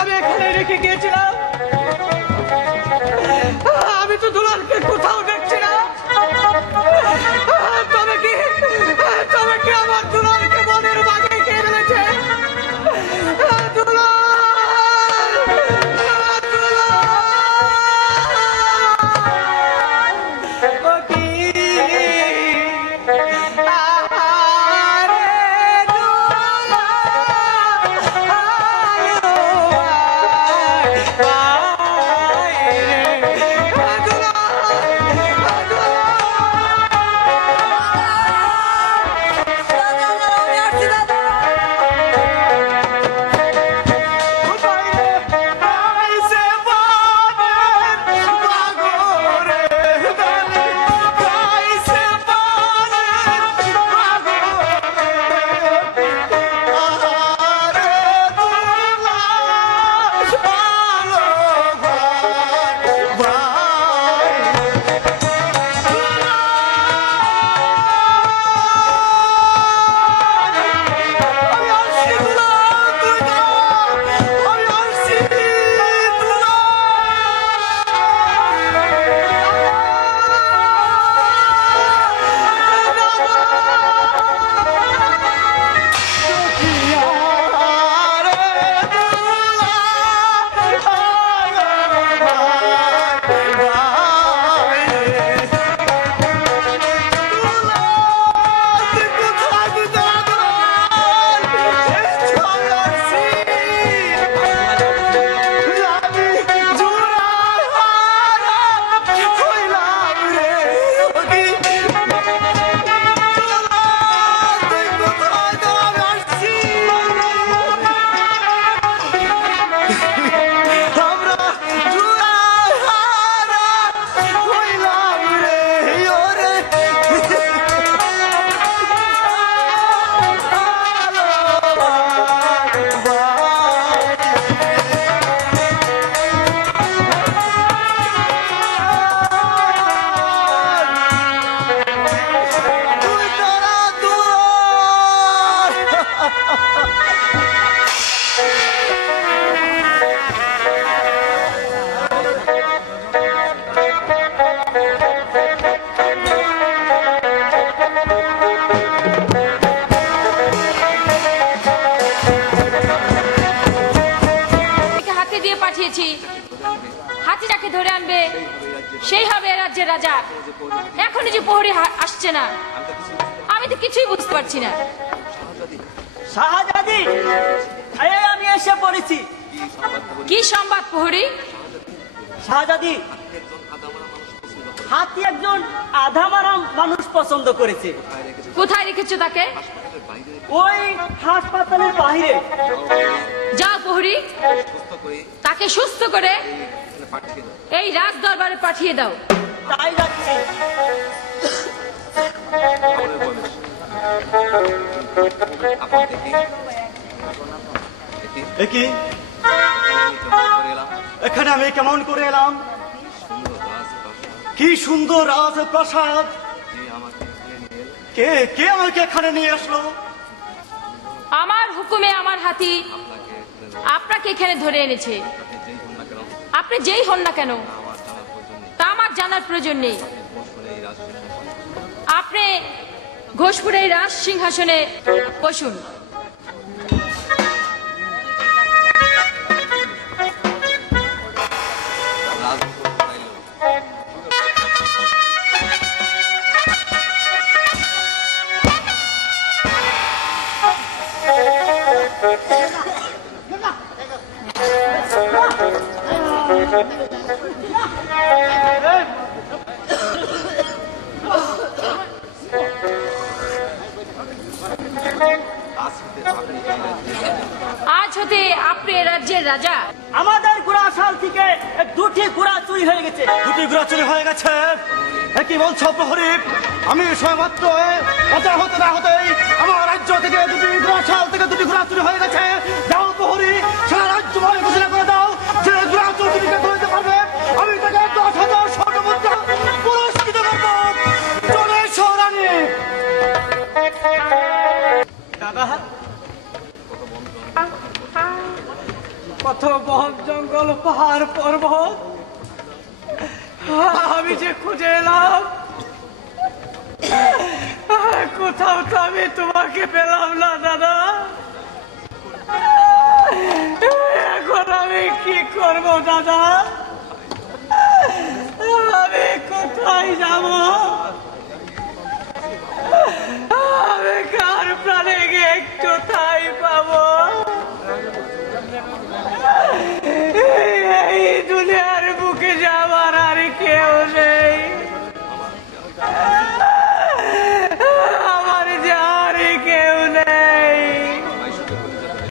আমি এখানে রেখে গিয়েছিলাম। আমি তো দুলালকে কোথাও দেখছি না। তবে কি আমার দুলালকে মনের বাগে কে ফেলেছে? হাতিটাকে ধরে আনবে, সেই হবে রাজ্যের রাজা। এখনো যে প্রহরী আসছে না, আমি তো কিছুই বুঝতে পারছি না। শাহজাদি, আমি এসে পড়েছি। কি সংবাদ প্রহরী? শাহজাদি, হাতি একজন আধামারা মানুষ পছন্দ করেছে। কোথায় রেখেছো তাকে? ওই হাসপাতালের বাইরে। যাও প্রহরী, তাকে সুস্থ করে এই রাজ দরবারে পাঠিয়ে দাও। তাই যাচ্ছি। এখানে আমি কেমন করে এলাম? কি সুন্দর রাজপ্রাসাদ! কে কে আমাকে এখানে নিয়ে আসলো? আমার হুকুমে আমার হাতি আপনাকে এখানে ধরে এনেছে। আপনি যেই হন না কেন তা আমার জানার প্রয়োজন নেই। আপনি ঘোষপুরের রাজ সিংহাসনে বসুন। আজ হতে আপনি রাজ্যের রাজা। আমাদের ঘোড়াশাল থেকে দুটি ঘোড়া চুরি হয়ে গেছে। দুটি ঘোড়া চুরি হয়ে গেছে? কি বলছো প্রহরী? আমি সবেমাত্র রাজা হতে না হতেই আমার রাজ্য থেকে দুটি ঘোড়াশাল থেকে দুটি ঘোড়া চুরি হয়ে গেছে। যাও প্রহরী, সারা রাজ্য ঘোষণা করে দাও যে ঘোড়া চুরিকে ধরতে পারবে আমি তাকে 10,000 স্বর্ণমুদ্রা পুরস্কৃত করব। চলে এসো রানী। দাদা, কত বন জঙ্গল পাহাড় পর্বত আমি যে খুঁজে এলাম, কোথাও তো আমি তোমাকে পেলাম না দাদা। এখন আমি কি করব দাদা? আমি কোথায় যাব